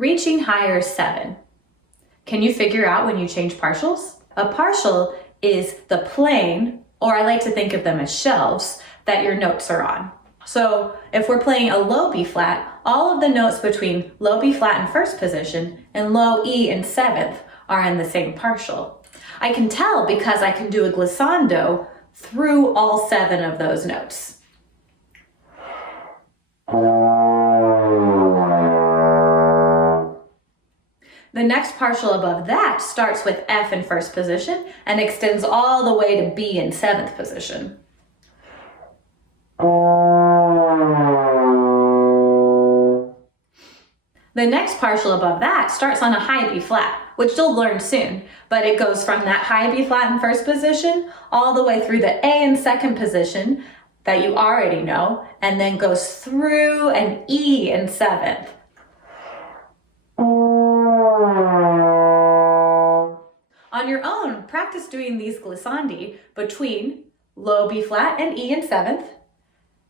Reaching higher is 7. Can you figure out when you change partials? A partial is the plane, or I like to think of them as shelves, that your notes are on. So if we're playing a low B flat, all of the notes between low B flat in first position and low E in 7th are in the same partial. I can tell because I can do a glissando through all 7 of those notes. The next partial above that starts with F in first position and extends all the way to B in 7th position. The next partial above that starts on a high B flat, which you'll learn soon, but it goes from that high B flat in first position all the way through the A in 2nd position that you already know, and then goes through an E in 7th. On your own, practice doing these glissandi between low B flat and E in 7th,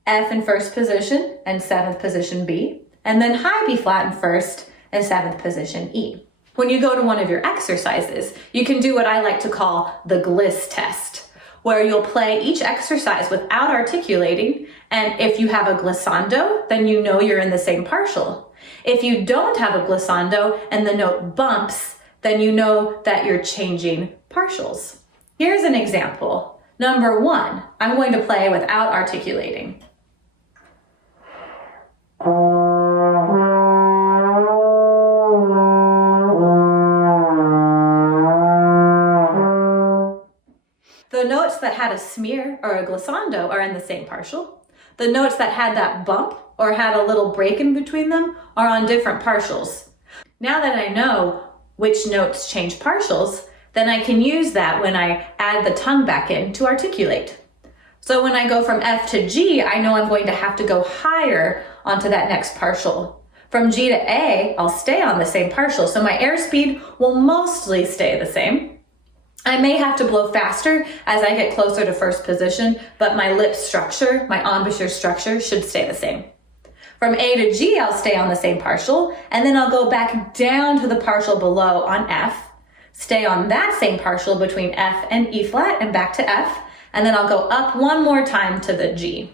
F in first position and 7th position B, and then high B flat in first and 7th position E. When you go to one of your exercises, you can do what I like to call the gliss test, where you'll play each exercise without articulating, and if you have a glissando, then you know you're in the same partial. If you don't have a glissando and the note bumps, then you know that you're changing partials. Here's an example. Number 1, I'm going to play without articulating. The notes that had a smear or a glissando are in the same partial. The notes that had that bump or had a little break in between them are on different partials. Now that I know which notes change partials, then I can use that when I add the tongue back in to articulate. So when I go from F to G, I know I'm going to have to go higher onto that next partial. From G to A, I'll stay on the same partial, so my airspeed will mostly stay the same. I may have to blow faster as I get closer to first position, but my lip structure, my embouchure structure, should stay the same. From A to G, I'll stay on the same partial, and then I'll go back down to the partial below on F, stay on that same partial between F and E flat and back to F, and then I'll go up one more time to the G.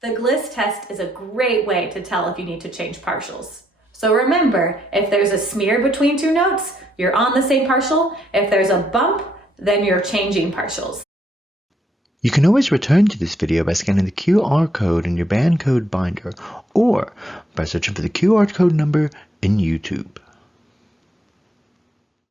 The gliss test is a great way to tell if you need to change partials. So remember, if there's a smear between 2 notes, you're on the same partial. If there's a bump, then you're changing partials. You can always return to this video by scanning the QR code in your band code binder or by searching for the QR code number in YouTube.